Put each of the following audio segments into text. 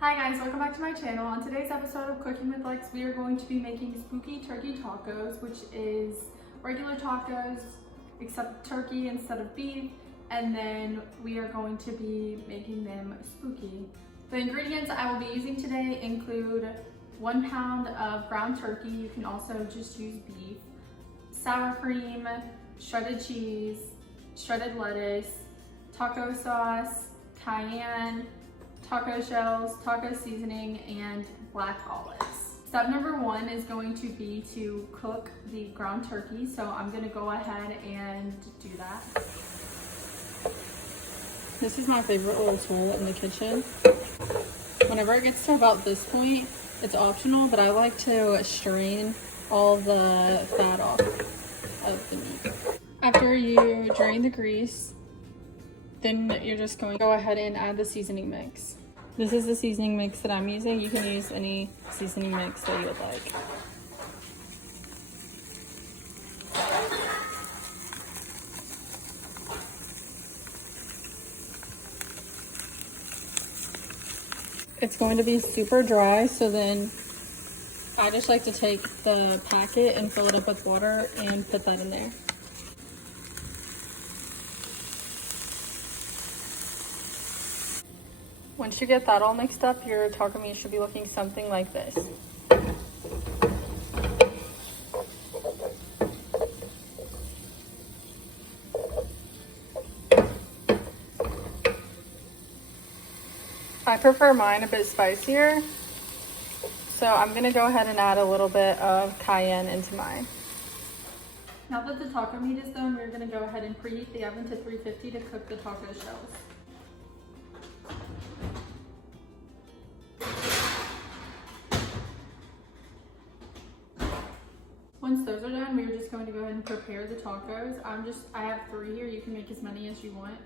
Hi guys, welcome back to my channel. On today's episode of Cooking with Lex, we are going to be making spooky turkey tacos, which is regular tacos except turkey instead of beef, and then we are going to be making them spooky. The ingredients I will be using today include 1 pound of ground turkey. You can also just use beef, sour cream, shredded cheese, shredded lettuce, taco sauce, cayenne, taco shells, taco seasoning, and black olives. Step number 1 is going to be to cook the ground turkey. So I'm gonna go ahead and do that. This is my favorite little tool in the kitchen. Whenever it gets to about this point, it's optional, but I like to strain all the fat off of the meat. After you drain the grease, then you're just going to go ahead and add the seasoning mix. This is the seasoning mix that I'm using. You can use any seasoning mix that you would like. It's going to be super dry, so then I just like to take the packet and fill it up with water and put that in there. Once you get that all mixed up, your taco meat should be looking something like this. I prefer mine a bit spicier, so I'm gonna go ahead and add a little bit of cayenne into mine. Now that the taco meat is done, we're gonna go ahead and preheat the oven to 350 to cook the taco shells. Once those are done, we're just going to go ahead and prepare the tacos. I have 3 here. You can make as many as you want.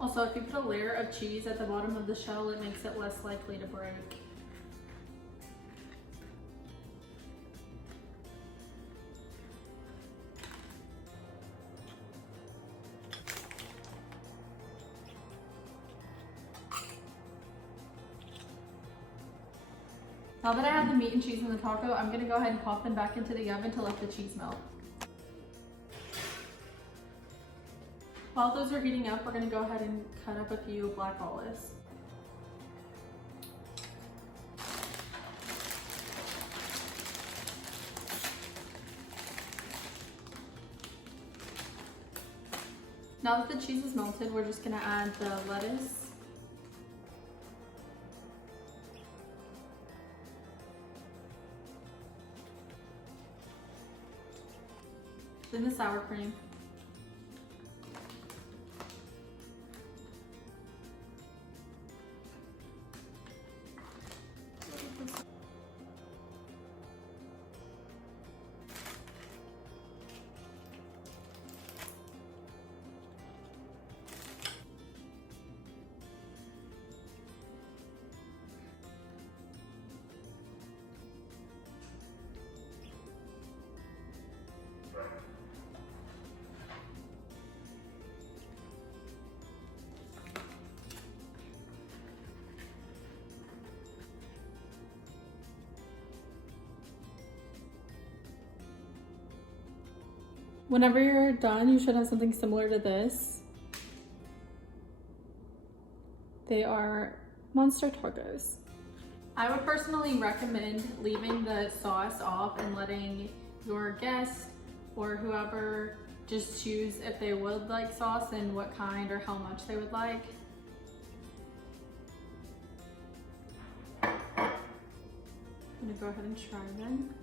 Also, if you put a layer of cheese at the bottom of the shell, it makes it less likely to break. Now that I have the meat and cheese in the taco, I'm gonna go ahead and pop them back into the oven to let the cheese melt. While those are heating up, we're gonna go ahead and cut up a few black olives. Now that the cheese is melted, we're just gonna add the lettuce, then the sour cream, Whenever you're done, you should have something similar to this. They are monster tacos. I would personally recommend leaving the sauce off and letting your guests or whoever just choose if they would like sauce and what kind or how much they would like. I'm gonna go ahead and try them.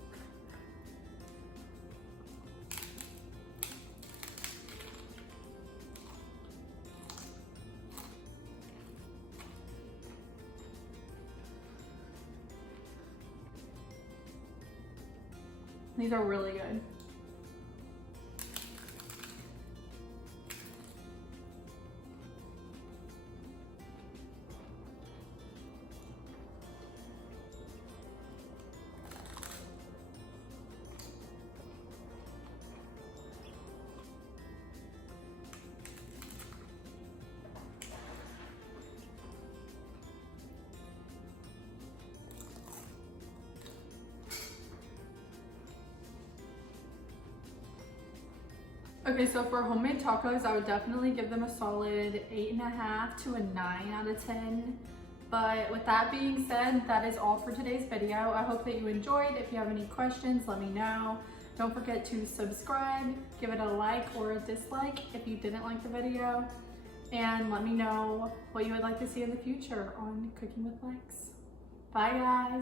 These are really good. Okay, so for homemade tacos, I would definitely give them a solid 8.5 to a 9 out of 10. But with that being said, that is all for today's video. I hope that you enjoyed. If you have any questions, let me know. Don't forget to subscribe, give it a like or a dislike if you didn't like the video, and let me know what you would like to see in the future on Cooking with Lex. Bye guys.